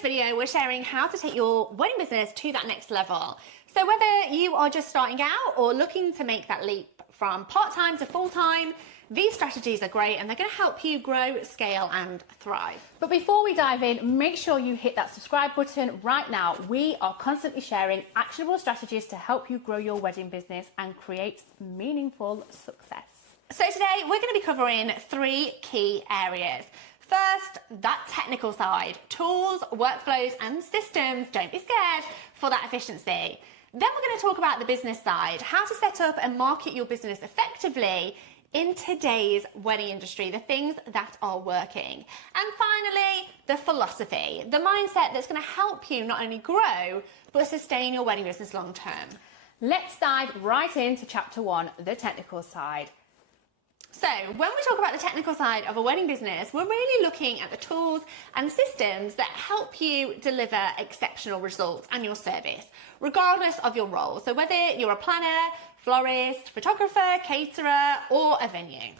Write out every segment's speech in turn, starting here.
this video, we're sharing how to take your wedding business to that next level. So whether you are just starting out or looking to make that leap from part-time to full-time, these strategies are great and they're going to help you grow, scale and thrive. But before we dive in, make sure you hit that subscribe button right now. We are constantly sharing actionable strategies to help you grow your wedding business and create meaningful success. So today we're going to be covering 3 key areas. First, that technical side, tools, workflows and systems. Don't be scared for that efficiency. Then we're going to talk about the business side, how to set up and market your business effectively in today's wedding industry, the things that are working. And finally, the philosophy, the mindset that's going to help you not only grow, but sustain your wedding business long term. Let's dive right into chapter 1, the technical side. So when we talk about the technical side of a wedding business, we're really looking at the tools and systems that help you deliver exceptional results and your service, regardless of your role. So whether you're a planner, florist, photographer, caterer, or a venue.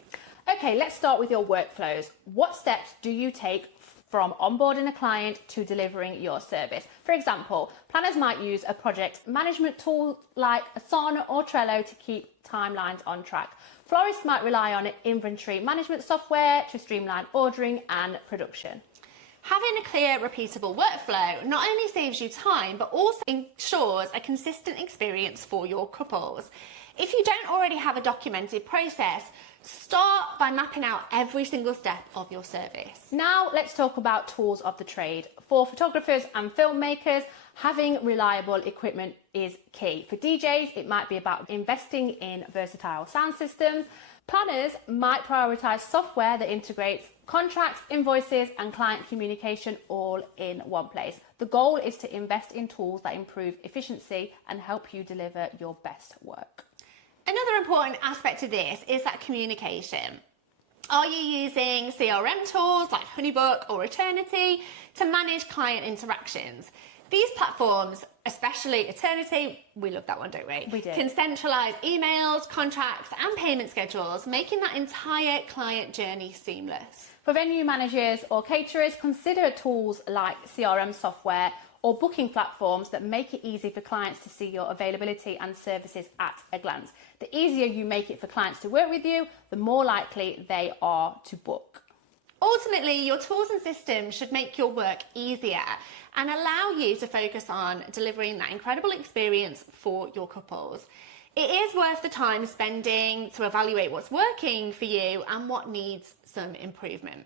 Okay, let's start with your workflows. What steps do you take from onboarding a client to delivering your service? For example, planners might use a project management tool like Asana or Trello to keep timelines on track. Florists might rely on inventory management software to streamline ordering and production. Having a clear, repeatable workflow not only saves you time, but also ensures a consistent experience for your couples. If you don't already have a documented process, start by mapping out every single step of your service. Now let's talk about tools of the trade. For photographers and filmmakers, having reliable equipment is key. For DJs, it might be about investing in versatile sound systems. Planners might prioritize software that integrates contracts, invoices, and client communication all in one place. The goal is to invest in tools that improve efficiency and help you deliver your best work. Another important aspect of this is that communication. Are you using CRM tools like HoneyBook or Eternity to manage client interactions? These platforms, especially Eternity, we love that one, don't we? We do. Can centralize emails, contracts and payment schedules, making that entire client journey seamless. For venue managers or caterers, consider tools like CRM software or booking platforms that make it easy for clients to see your availability and services at a glance. The easier you make it for clients to work with you, the more likely they are to book. Ultimately, your tools and systems should make your work easier and allow you to focus on delivering that incredible experience for your couples. It is worth the time spending to evaluate what's working for you and what needs some improvement.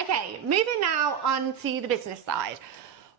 Okay, moving now on to the business side.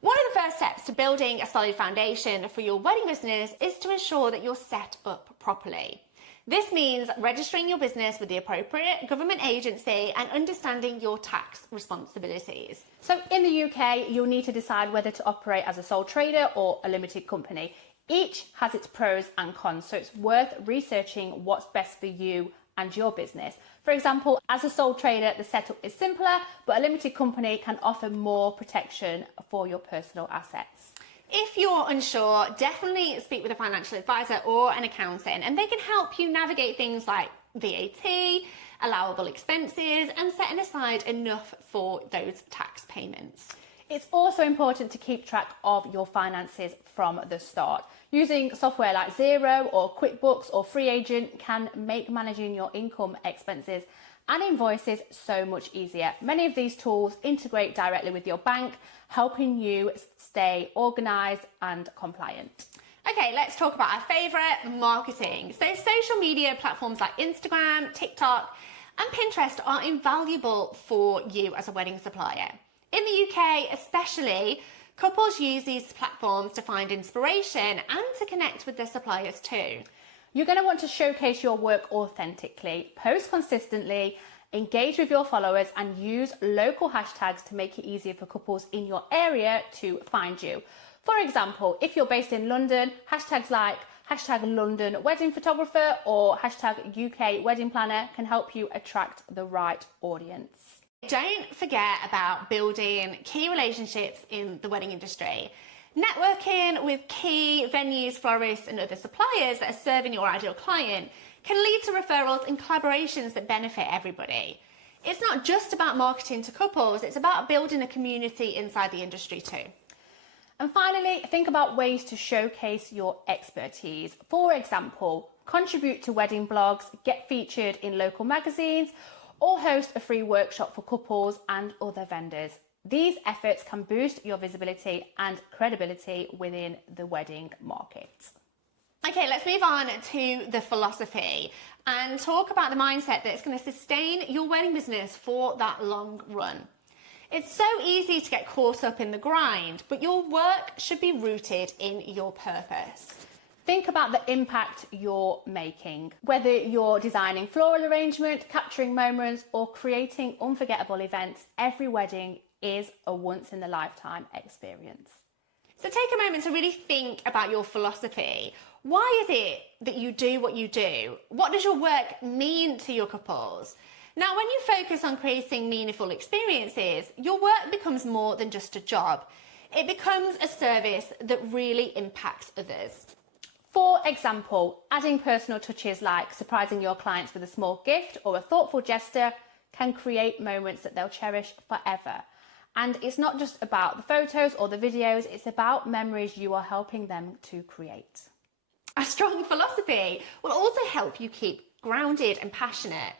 One of the first steps to building a solid foundation for your wedding business is to ensure that you're set up properly. This means registering your business with the appropriate government agency and understanding your tax responsibilities. So in the UK, you'll need to decide whether to operate as a sole trader or a limited company. Each has its pros and cons, so it's worth researching what's best for you and your business. For example, as a sole trader, the setup is simpler, but a limited company can offer more protection for your personal assets. If you're unsure, definitely speak with a financial advisor or an accountant, and they can help you navigate things like VAT, allowable expenses, and setting aside enough for those tax payments. It's also important to keep track of your finances from the start. Using software like Xero or QuickBooks or FreeAgent can make managing your income, expenses and invoices so much easier. Many of these tools integrate directly with your bank, helping you stay organized and compliant. Okay, let's talk about our favorite, marketing. So social media platforms like Instagram, TikTok and Pinterest are invaluable for you as a wedding supplier. In the UK especially, couples use these platforms to find inspiration and to connect with their suppliers too. You're going to want to showcase your work authentically, post consistently, engage with your followers and use local hashtags to make it easier for couples in your area to find you. For example, if you're based in London, hashtags like #London wedding photographer or #UK wedding planner can help you attract the right audience. Don't forget about building key relationships in the wedding industry. Networking with key venues, florists and other suppliers that are serving your ideal client can lead to referrals and collaborations that benefit everybody. It's not just about marketing to couples, it's about building a community inside the industry too. And finally, think about ways to showcase your expertise. For example, contribute to wedding blogs, get featured in local magazines, or host a free workshop for couples and other vendors. These efforts can boost your visibility and credibility within the wedding market. Okay, let's move on to the philosophy and talk about the mindset that's going to sustain your wedding business for that long run. It's so easy to get caught up in the grind, but your work should be rooted in your purpose. Think about the impact you're making. Whether you're designing floral arrangement, capturing moments, or creating unforgettable events, every wedding is a once-in-a-lifetime experience. So take a moment to really think about your philosophy. Why is it that you do what you do? What does your work mean to your couples? Now, when you focus on creating meaningful experiences, your work becomes more than just a job. It becomes a service that really impacts others. For example, adding personal touches like surprising your clients with a small gift or a thoughtful gesture can create moments that they'll cherish forever. And it's not just about the photos or the videos, it's about memories you are helping them to create. A strong philosophy will also help you keep grounded and passionate,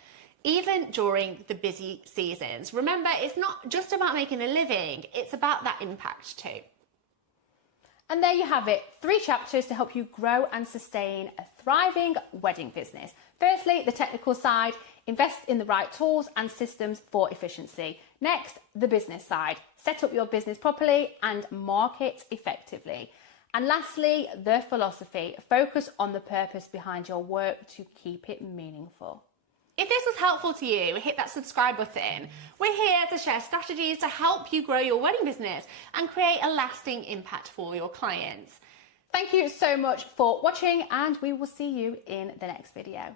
even during the busy seasons. Remember, it's not just about making a living, it's about that impact too. And there you have it, 3 chapters to help you grow and sustain a thriving wedding business. Firstly, the technical side, invest in the right tools and systems for efficiency. Next, the business side, set up your business properly and market effectively. And lastly, the philosophy, focus on the purpose behind your work to keep it meaningful. If this was helpful to you, hit that subscribe button. We're here to share strategies to help you grow your wedding business and create a lasting impact for your clients. Thank you so much for watching, and we will see you in the next video.